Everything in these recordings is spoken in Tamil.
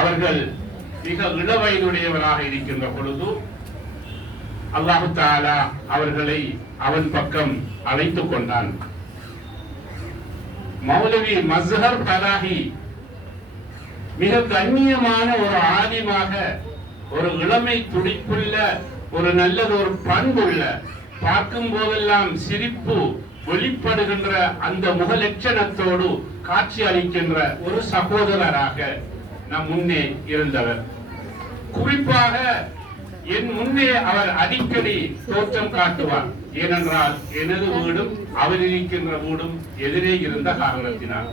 அவர்கள் மிக இளவயதுடையவராக இருக்கின்ற பொழுது அல்லாஹு தஆலா அவர்களை அவன் பக்கம் அழைத்துக் கொண்டான். மௌலவி மஸ்ஹர் ஃபலாஹி மிக கண்ணியமான ஒரு ஆலிமாக, ஒரு இளமை துடிப்புள்ள, ஒரு நல்லது ஒரு பண்புள்ள, பார்க்கும் போதெல்லாம் சிரிப்பு வெளிப்படுகின்ற அந்த முகலட்சணத்தோடு காட்சி அளிக்கின்ற ஒரு சகோதரராக நம் முன்னே இருந்தவர். குறிப்பாக என் முன்னே அவர் அடிக்கடி தோற்றம் காட்டுவார். ஏனென்றால் எனது வீடும் அவர் இருக்கின்ற வீடும் எதிரே இருந்த காரணத்தினால்.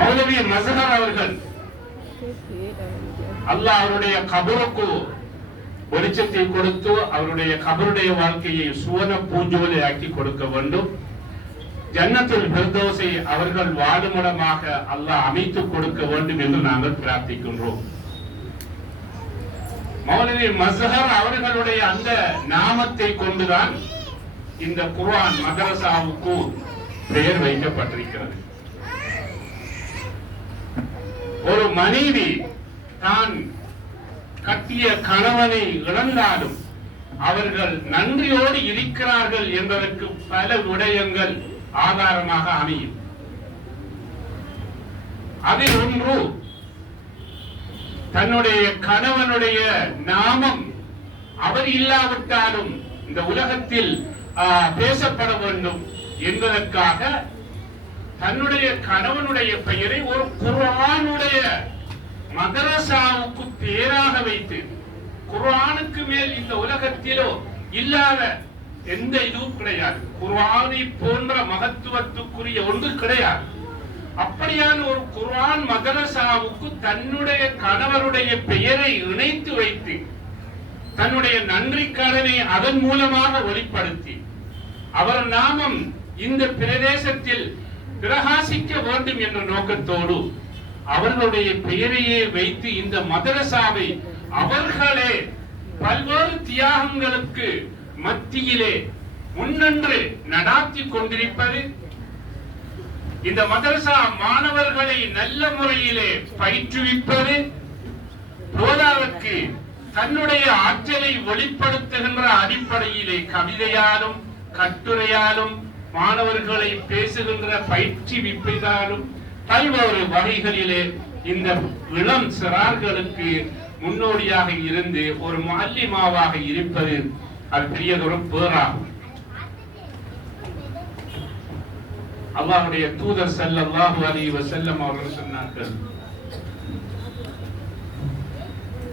மௌலவி மஸ்ஹர் அவர்கள் அல்லாஹ் அவருடைய கபருக்கு வெளிச்சத்தை கொடுத்து அவருடைய கபருடைய வாழ்க்கையை சுவன பூஞ்சோலை ஆக்கி கொடுக்க வேண்டும். ஜன்னத்துல் ஃபிர்தௌஸை அவர்கள் வாழுமிடமாக அல்லாஹ் அமைத்துக் கொடுக்க வேண்டும் என்று நாங்கள் பிரார்த்திக்கின்றோம். மௌலவி மஸ்ஹர் அவர்களுடைய அந்த நாமத்தை கொண்டுதான் இந்த குர்ஆன் மதரசாவுக்கு பெயர் வைக்கப்பட்டிருக்கிறது. ஒரு மனைவி தான் கட்டிய கணவனை இழந்தாலும் அவர்கள் நன்றியோடு இருக்கிறார்கள் என்பதற்கு பல விடயங்கள் ஆதாரமாக அமையும். அதில் ஒன்று, தன்னுடைய கணவனுடைய நாமம் அவர் இல்லாவிட்டாலும் இந்த உலகத்தில் பேசப்பட வேண்டும் என்பதற்காக தன்னுடைய கணவனுடைய பெயரை ஒரு குர்ஆனுடைய மதரசாவுக்கு பேராக வைத்து, குர்ஆனுக்கு மேல் இந்த உலகத்திலோ இல்லாத எந்த இதுவும் கிடையாது, குர்ஆனை போன்ற மகத்துவத்துக்குரிய ஒன்று கிடையாது. அப்படியான ஒரு குர்ஆன் மதரசாவுக்கு தன்னுடைய கணவருடைய பெயரை இணைத்து வைத்து தன்னுடைய நன்றி கடனை அதன் மூலமாக வெளிப்படுத்தி அவர் நாமம் இந்த பிரதேசத்தில் பிரகாசிக்க வேண்டும் என்ற நோக்கத்தோடு அவர்களுடைய பெயரையே வைத்து இந்த மதரசாவை அவர்களே பல்வேறு தியாகங்களுக்கு மத்தியிலே முன்னின்று நடாத்தி கொண்டிருப்பது, இந்த மதரசா மாணவர்களை நல்ல முறையிலே பயிற்றுவிப்பது, போதாதற்கு தன்னுடைய ஆற்றலை வெளிப்படுத்துகின்ற அடிப்படையிலே கவிதையாலும் கட்டுரையாலும் மாணவர்களை பேசுகின்ற பயிற்றுவிப்பதாலும் பல்வேறு வகைகளிலே இந்த இளம் சிறார்களுக்கு முன்னோடியாக இருந்து ஒரு முஅல்லிமாவாக இருப்பது அது பெரியதொரு பேராகும். அல்லாஹ்வுடைய தூதர் ஸல்லல்லாஹு அலைஹி வஸல்லம் அவர்கள் சொன்னார்கள்,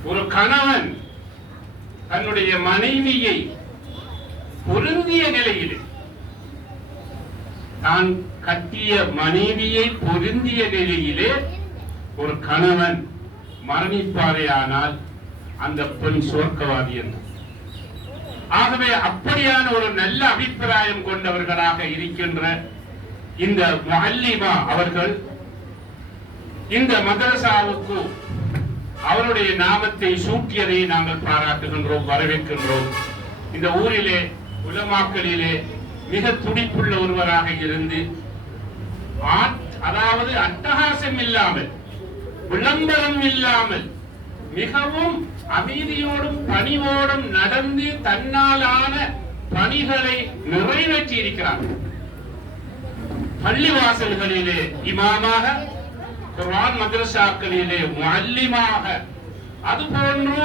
ஒரு கணவன் தன்னுடைய மனைவியை பொருந்திய நிலையிலே, தான் கட்டிய மனைவியை பொருந்திய நிலையிலே ஒரு கணவன் மரணிப்பாரேயானால் அந்த பெண் சொர்க்கவாதி என்று. ஆகவே அப்படியான ஒரு நல்ல அபிப்பிராயம் கொண்டவர்களாக இருக்கின்ற இந்த முஅல்லிமா அவர்கள் இந்த மதரசாவுக்கு அவருடைய நாமத்தை சூட்டியதை நாங்கள் பாராட்டுகின்றோம், வரவேற்கின்றோம். இந்த ஊரிலே உலமாக்களிலே மிக துடிப்புள்ள ஒருவராக இருந்து, அதாவது அட்டகாசம் இல்லாமல் விளம்பரம் இல்லாமல் மிகவும் அமைதியோடும் பணிவோடும் நடந்து தன்னாலான பணிகளை நிறைவேற்றி இருக்கிறார். பள்ளிவாசல்களிலே இமாமாக, குர்ஆன் மதரசாக்களிலே முஅல்லிமாக, அதுபோன்று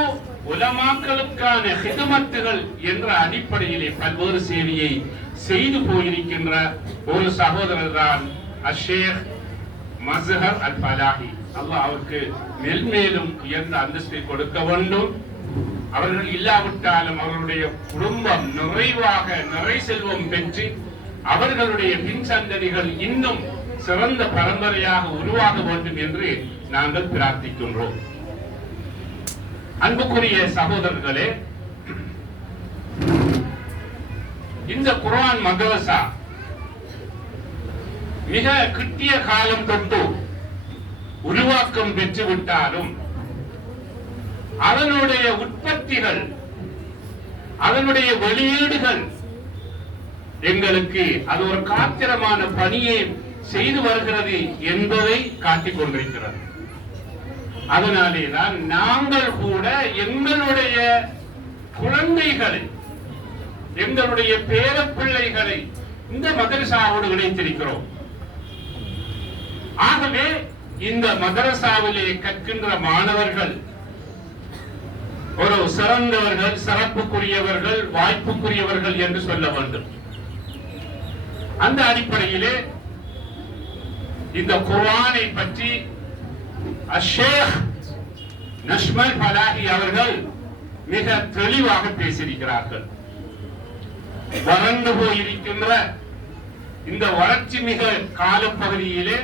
உலமாக்களுக்கான ஹிதமத்துகள் என்ற அடிப்படையிலே பல்வேறு சேவையை செய்து போயிருக்கின்ற ஒரு சகோதரர் தான் அஷேக் மஸ்ஹர் அல் ஃபலாஹி. அல்லாஹ் அவருக்கு மேல்மேலும் உயர்ந்த அந்தஸ்தை கொடுக்க வேண்டும். அவர்கள் இல்லாவிட்டாலும் அவர்களுடைய குடும்பம் நிறைவாக நிறை செல்வம் பெற்று அவர்களுடைய பின் சந்ததிகள் இன்னும் சிறந்த பரம்பரையாக உருவாக வேண்டும் என்று நாங்கள் பிரார்த்திக்கின்றோம். அன்புக்குரிய சகோதரர்களே, இந்த குர்ஆன் மதரசா மிக கிட்டிய காலம் தொட்டு உருவாக்கம் பெற்றுவிட்டாலும் அதனுடைய உற்பத்திகள், அதனுடைய வெளியீடுகள் எங்களுக்கு அது ஒரு காத்திரமான பணியை செய்து வருகிறது என்பதை காட்டிக் கொண்டிருக்கிறது. அதனாலேதான் நாங்கள் கூட எங்களுடைய குழந்தைகளை, எங்களுடைய பேர பிள்ளைகளை இந்த மதரசாவோடு இணைத்திருக்கிறோம். ஆகவே இந்த மதரசாவிலே கற்கின்ற மாணவர்கள் ஒரு சிறந்தவர்கள், சிறப்புக்குரியவர்கள், வாய்ப்புக்குரியவர்கள் என்று சொல்ல வேண்டும். அந்த அடிப்படையிலே இந்த குர்ஆனை பற்றி ஷேக் நஸ்மல் ஃபலாஹி அவர்கள் மிக தெளிவாக பேசியிருக்கிறார்கள். வறண்டு போயிருக்கின்ற இந்த வறட்சி மிக காலப்பகுதியிலே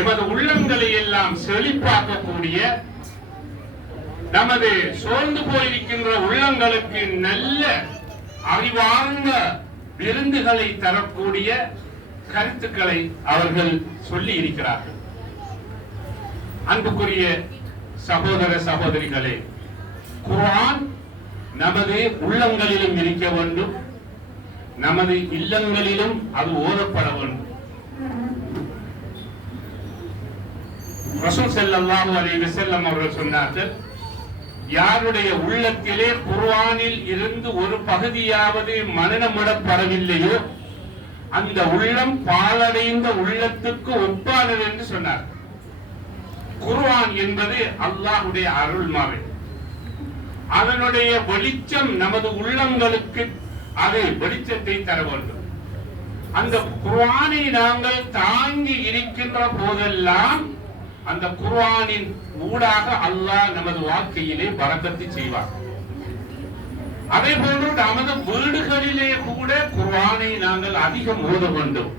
எமது உள்ளங்களை எல்லாம் செழிப்பாக்கக்கூடிய, நமது சோர்ந்து போயிருக்கின்ற உள்ளங்களுக்கு நல்ல அறிவார்ந்த விருந்துகளை தரக்கூடிய கருத்துக்களை அவர்கள் சொல்லி இருக்கிறார்கள். அன்புக்குரிய சகோதர சகோதரிகளே, குர்ஆன் நமது உள்ளங்களிலும் இருக்க வேண்டும், நமது இல்லங்களிலும் அது ஓதப்பட வேண்டும். ரசூல் ஸல்லல்லாஹு அலைஹி வஸல்லம் அவர்கள் சொன்னார்கள், யாருடைய உள்ளத்திலே குர்ஆனில் இருந்து ஒரு பகுதியாவது மனனமிடப்படவில்லையோ அந்த உள்ளம் பாழடைந்த உள்ளத்துக்கு ஒப்பானது என்று சொன்னார். குர்ஆன் என்பது அல்லாஹ்வுடைய அருள்மாவை, அதனுடைய வெளிச்சம் நமது உள்ளங்களுக்கு அது வெளிச்சத்தை தர வேண்டும். அந்த குர்ஆனை நாங்கள் தாங்கி இருக்கின்ற போதெல்லாம் அந்த குர்ஆனின் ஊடாக அல்லாஹ் நமது வாழ்க்கையிலே பரக்கத்தை செய்வார். அதே போன்று நமது வீடுகளிலே கூட குர்ஆனை நாங்கள் அதிகம் ஓத வேண்டும்.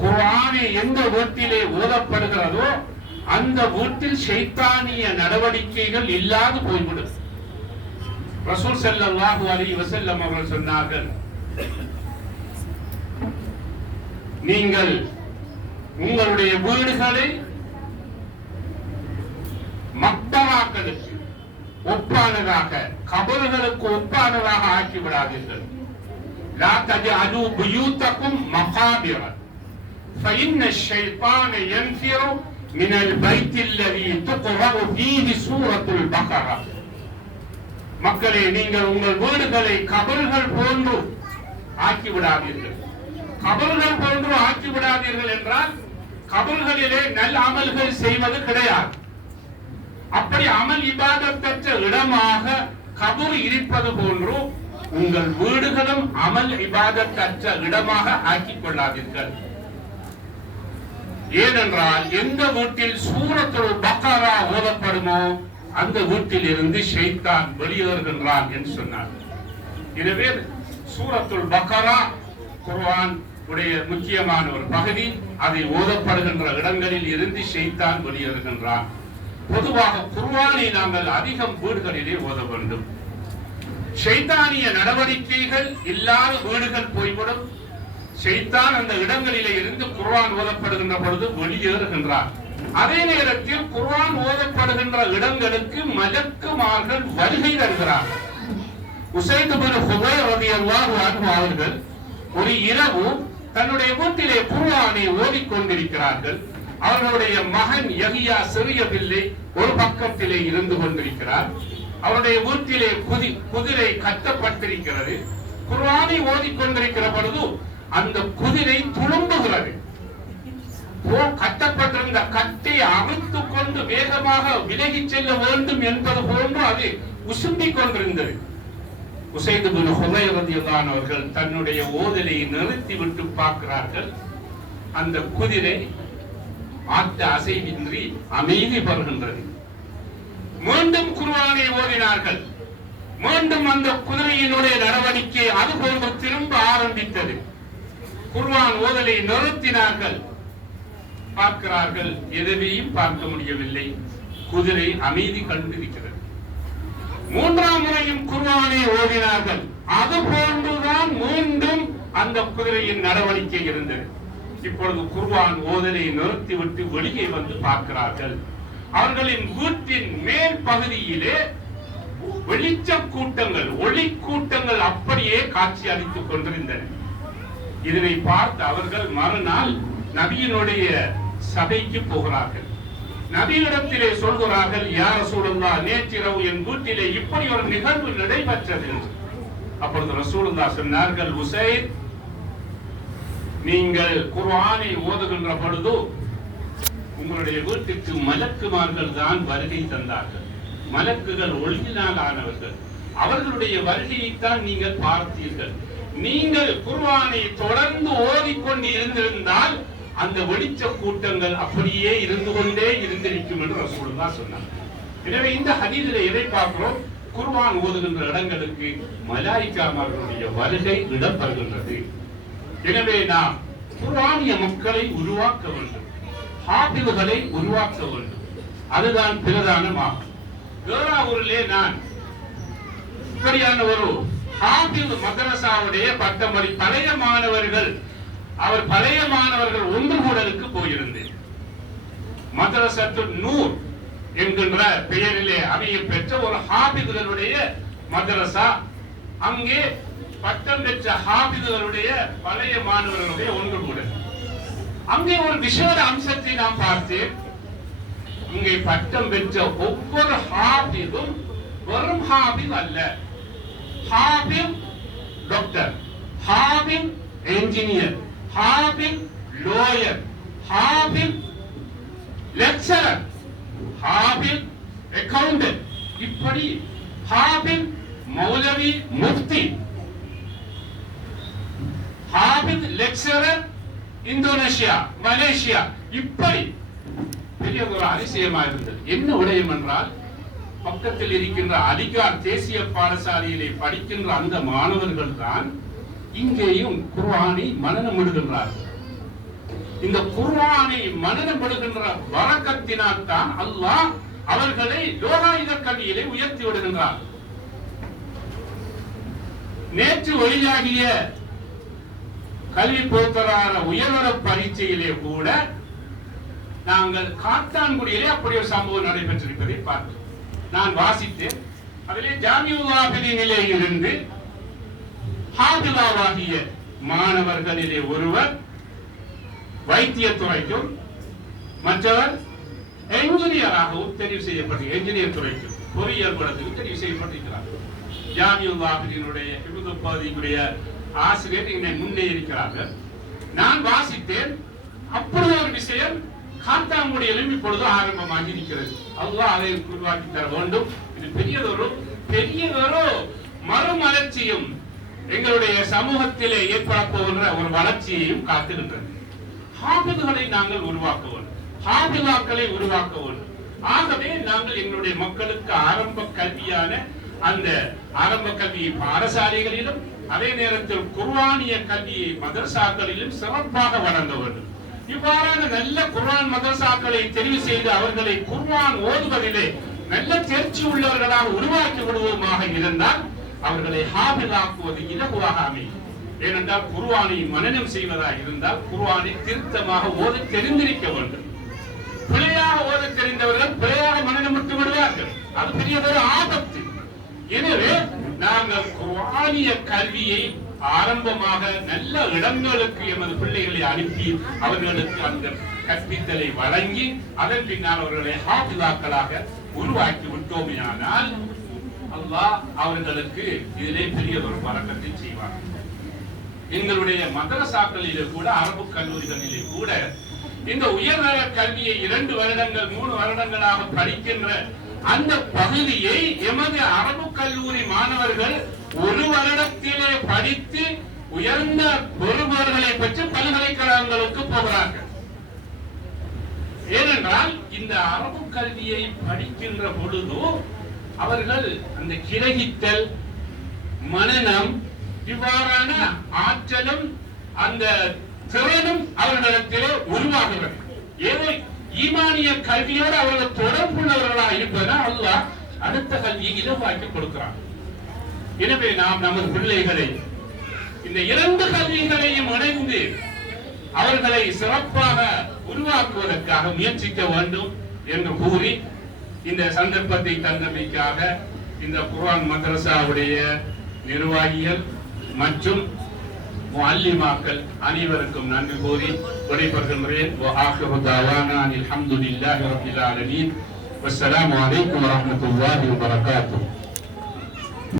குர்ஆனை எந்த வீட்டிலே ஓதப்படுகிறதோ அந்த வீட்டில் ஷைத்தானிய நடவடிக்கைகள் இல்லாது போய்விடும். ரசூல் ஸல்லல்லாஹு அலைஹி வஸல்லம் அவர்கள் சொன்னார்கள், நீங்கள் உங்களுடைய வீடுகளை மக்பராக்களுக்கு ஒப்பானதாக, கபர்களுக்கு ஒப்பானதாக ஆக்கி விடாதீர்கள். லா தஜஅலு புயூத்தகும் மகாபிர ஃபஇன்ன ஷைத்தான யன்ஃபிரு மினல் பைத்தில்லதி துக்ரஉ ஃபீஹி சூரத்துல் பக்ரா. மக்களே, நீங்கள் உங்கள் வீடுகளை கபர்கள் போன்று ஆக்கி விடாதீர்கள். கபர்கள் போன்று ஆக்கி விடாதீர்கள் என்றால் கபர்களிலே நல் அமல்கள் செய்வது கிடையாது. அப்படி அமல் இபாதத்தற்ற இடமாக கபர் இருப்பது போன்று உங்கள் வீடுகளும் அமல் இபாதத்தற்ற இடமாக ஆக்கிக் கொள்ளாதீர்கள். ஏனென்றால் எந்த வீட்டில் சூரத்துல் பக்ரா ஓதப்படுமோ அந்த வீட்டில் இருந்து ஷைத்தான் வெளியேறுகின்றான் என்று சொன்னார். எனவே சூரத்துல் பக்ரா குர்ஆன் உடைய முக்கியமான ஒரு பகுதி. அதை ஓதப்படுகின்ற இடங்களில் இருந்து ஷைத்தான் வெளியேறுகின்றான். பொதுவாக குர்ஆனை நாங்கள் அதிகம் வீடுகளிலே ஓத வேண்டும். ஷைத்தானிய நடவடிக்கைகள் இல்லாத வீடுகள் போய்விடும். ஷைத்தான் அந்த இடங்களிலே இருந்து குர்ஆன் ஓதப்படுகின்ற பொழுது வெளியேறுகின்றார். அதே நேரத்தில் குர்ஆன் ஓதப்படுகின்ற இடங்களுக்கு மலக்குமார்கள் வருகை தருகிறார்கள். உஸைத் இப்னு ஹுதைர் ரலியல்லாஹு அன்ஹு அவர்கள் ஒரு இரவு தன்னுடைய வீட்டிலே குர்ஆனை ஓதிக்கொண்டிருக்கிறார்கள். அவர்களுடைய மகன் யஹ்யா சிறிய பிள்ளை ஒரு பக்கத்திலே இருந்து கொண்டிருக்கிறார். அவருடைய வீட்டிலே குதிரை கட்டப்பட்டிருக்கிறது. குர்ஆனை ஓதிக்கொண்டிருக்கிற பொழுது அந்த குதிரை துளும்புகிறது. கட்டப்பட்டிருந்த கட்டை அவிழ்த்துக் கொண்டு வேகமாக விலகி செல்ல வேண்டும் என்பது போன்று அது உசும்பிக் கொண்டிருந்தது. உஸைத் இப்னு ஹுதைர் ரலியல்லாஹு அன்ஹு அவர்கள் தன்னுடைய ஓதலை நிறுத்திவிட்டு பார்க்கிறார்கள். அந்த குதிரை ஆட்ட அசைவின்றி அமைதி பெறுகின்றது. மீண்டும் குர்ஆனை ஓதினார்கள். மீண்டும் அந்த குதிரையினுடைய நடவடிக்கை அது போன்று திரும்ப ஆரம்பித்தது. குர்ஆன் ஓதலை நிறுத்தினார்கள். பார்க்கிறார்கள், எதையும் பார்க்க முடியவில்லை. குதிரை அமைதி கண்டிருக்கிறது. மூன்றாம் முறையும் குர்ஆனை ஓதினார்கள். அது போன்றுதான் மீண்டும் அந்த குதிரையின் நடவடிக்கை இருந்தது. இப்பொழுது குர்ஆன் ஓதலை நிறுத்திவிட்டு வெளியே வந்து பார்க்கிறார்கள். அவர்களின் வீட்டின் மேல் பகுதியிலே வெளிச்ச கூட்டங்கள், ஒளி கூட்டங்கள் அப்படியே காட்சி அளித்துக் கொண்டிருந்தன. இதனை பார்த்து அவர்கள் மறுநாள் நபியினுடைய சபைக்கு போகிறார்கள். நபியிடத்திலே சொல்கிறார்கள், யா ரசூலுல்லாஹ், நேற்றிரவு என் வீட்டிலே இப்படி ஒரு நிகழ்வு நடைபெற்றது. அப்பொழுது ரசூலுல்லாஹ் சொன்னார்கள், உசைத், நீங்கள் குர்ஆனை ஓதுகின்ற பொழுது உங்களுடைய வீட்டுக்கு மலக்குமார்கள் தான் வருகை தந்தார்கள். மலக்குகள் ஒளியினால் ஆனவர்கள். அவர்களுடைய வருகையைத்தான் நீங்கள் பார்த்தீர்கள். நீங்கள் குர்ஆனை தொடர்ந்து ஓதிக்கொண்டு இருந்திருந்தால் அந்த வெளிச்ச கூட்டங்கள் அப்படியே இருந்து கொண்டே இருந்திருக்கும் என்று ரசூலுல்லாஹ் சொன்னார். எனவே இந்த ஹதீஸிலே எதை பார்க்கிறோம்? குர்ஆன் ஓதுகின்ற இடங்களுக்கு மலாயிக்காமார்களுடைய வருகை இடம்பெறுகின்றது. எனவே நாம் குர்ஆனிய மக்களை உருவாக்க வேண்டும், ஹாஃபிதுகளை உருவாக்க வேண்டும். அதுதான் பிரதானமாகும். வேறாவூரிலே நான் இப்படியான ஒரு ஹாஃபிது மதரசாவுடைய பட்டமளி பழைய மாணவர்கள் ஒன்று கூடலுக்கு போயிருந்தேன். மதரசத்து நூர் என்கின்ற பெயரிலே அமைய பெற்ற ஒரு ஹாஃபிதுகளுடைய மதரசா. அங்கே பட்டம் பெற்ற ஹாஃபிதுகளுடைய பழைய மாணவர்களுடைய ஒன்று கூடல். அங்கே ஒரு விசேட அம்சத்தை நாம் பார்த்தேன். அங்கே பட்டம் பெற்ற ஒவ்வொரு ஹாஃபிதும் வெறும் ஹாஃபித் அல்ல. ஹாஃபித் doctor, ஹாஃபித் engineer, ஹாஃபித் lawyer, ஹாஃபித் lecturer, ஹாஃபித் accountant, இப்படி ஹாஃபித் மௌலவி முஃப்தி, ஹாஃபித் லெக்சரர் இந்தோனேஷியா, மலேசியா, இப்படி பெரிய ஒரு அதிசயமா இருந்தது. என்ன விடயம் என்றால், பக்கத்தில் இருக்கின்ற அலிகார் தேசிய பாடசாலையிலே படிக்கின்ற அந்த மாணவர்கள் தான் இங்கேயும் குர்ஆனை மனனமிடுகின்றார்கள். இந்த குர்ஆனை மனனமிடுகின்ற வரக்கத்தினால் தான் அல்லாஹ் அவர்களை லோகாயுத கல்வியிலே உயர்த்தி விடுகின்றார். நேற்று வெளியாகிய கல்வி பொறுத்தரான உயர்தர பரீட்சையிலே கூட நாங்கள் காத்தான்குடியிலே அப்படி ஒரு சம்பவம் நடைபெற்றிருப்பதை பார்த்தோம். நான் வாசித்தேன். அதிலே ஜாமிஉல் ஆபிதீனிலே இருந்து ஹாஃபிலாவாகிய மாணவர்களிலே ஒருவர் வைத்தியத்துறைக்கும் மற்றவர் என்ஜினியராகவும் தெரிவு செய்யப்பட்டு, என்ஜினியர் துறைக்கும் பொறியியல் படத்துக்கும் தெரிவு செய்யப்பட்டிருக்கிறார். ஜாமிஉல் ஆபிதீனுடைய இப்னு பதீனுடைய ஆசிரியர் இங்கே முன்னே இருக்கிறார்கள். நான் வாசித்தேன். அப்படி ஒரு விஷயம் காத்தான்குடியிலும் இப்பொழுது ஆரம்பமாகி இருக்கிறது. அல்லாஹ் அதை உருவாக்கி தர வேண்டும். இது பெரியதொரு மறுமலர்ச்சியும் எங்களுடைய சமூகத்திலே ஏற்பட போகின்ற ஒரு வளர்ச்சியையும் காத்துகின்றது. ஹாஃபிதுகளை நாங்கள் உருவாக்க வேண்டும், ஹாஃபிலாக்களை உருவாக்க வேண்டும். ஆகவே நாங்கள் எங்களுடைய மக்களுக்கு ஆரம்ப கல்வியான அந்த ஆரம்ப கல்வி பாடசாலைகளிலும் அதே நேரத்தில் குர்ஆனிய கல்வியை மதரசாக்களிலும் சிறப்பாக வழங்க வேண்டும். இவ்வாறான நல்ல குர்ஆன் மதரசாக்களை தெரிவு செய்து அவர்களை குர்ஆன் ஓதுவதிலே நல்ல தேர்ச்சி உள்ளவர்களாக உருவாக்கி விடுவோமாக இருந்தால் அவர்களை ஹாஃபிலாக்குவது இலகுவாக அமையும். ஏனென்றால் குர்ஆனை மனனம் செய்வதாக இருந்தால் குர்ஆனை திருத்தமாக ஓத தெரிந்திருக்க வேண்டும். பிழையாக ஓத தெரிந்தவர்கள் பிழையாக மனனமிட்டு விடுவார்கள். அது பெரியதொரு ஆபத்து. எனவே நாங்கள் குர்ஆனிய கல்வியை ஆரம்பமாக நல்ல இடங்களுக்கு எமது பிள்ளைகளை அனுப்பி அவர்களுக்கு அந்த கற்பித்தலை வழங்கி அதன் பின்னால் அவர்களை ஹாஃபிலாக்களாக உருவாக்கி விட்டோமையானால் அல்லாஹ் அவர்களுக்கு இதிலே பெரியதொரு பரக்கத்தை செய்வார். எங்களுடைய மதரசாக்களிலே கூட அரபு கல்லூரிகளிலே கூட இந்த உயர்தர கல்வியை 2 வருடங்கள் 3 வருடங்களாக படிக்கின்ற அந்த பகுதியை எமது அரபு கல்லூரி மாணவர்கள் 1 வருடத்திலே படித்து உயர்ந்த பொறுப்புகளை பெற்று பல்கலைக்கழகங்களுக்கு போகிறார்கள். ஏனென்றால் இந்த அரபு கல்வியை படிக்கின்ற பொழுது அவர்கள் அந்த கிரகித்தல், மனனம், இவ்வாறான ஆற்றலும் அந்த திறனும் அவர்களிடத்திலே உருவாகிறது. ஏதோ ஈமானிய கல்வியோடு அவர்கள் தொடர்புள்ளவர்களாக இருப்பதால் அல்லாஹ் அடுத்த கல்வியை இலவாக்கி கொடுக்கிறார். எனவே நாம் நமது பிள்ளைகளை இந்த 2 கல்விகளையும் இணைந்து அவர்களை சிறப்பாக உருவாக்குவதற்காக முயற்சிக்க வேண்டும் என்று கூறி இந்த சந்தர்ப்பத்தை தந்தமைக்காக இந்த குர்ஆன் மதரசாவுடைய நிர்வாகிகள் மற்றும் முஅல்லிமாக்கள் அனைவருக்கும் நன்றி கூறி விடைபெறுகின்றேன். வஆகிரு தஅவானா அல்ஹம்துலில்லாஹி ரப்பில் ஆலமீன். வஸ்ஸலாமு அலைக்கும் வரஹ்மத்துல்லாஹி வபரகாத்துஹு.